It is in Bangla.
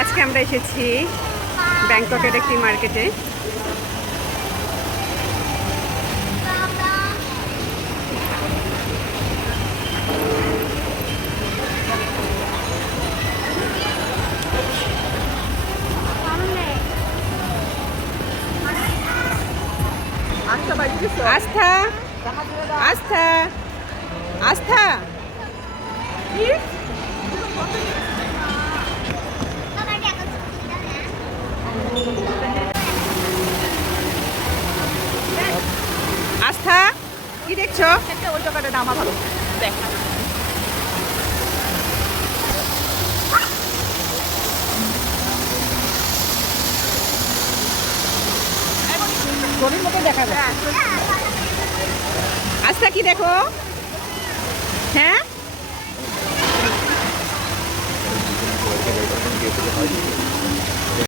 আজকে আমরা এসেছি ব্যাংককের একটি মার্কেটে। আস্থা আস্থা আস্থা আস্থা কি দেখছো? ওই দোকানে নামা ভালো দেখ। গরির মতো দেখা যায়। আস্থা কি দেখো? হ্যাঁ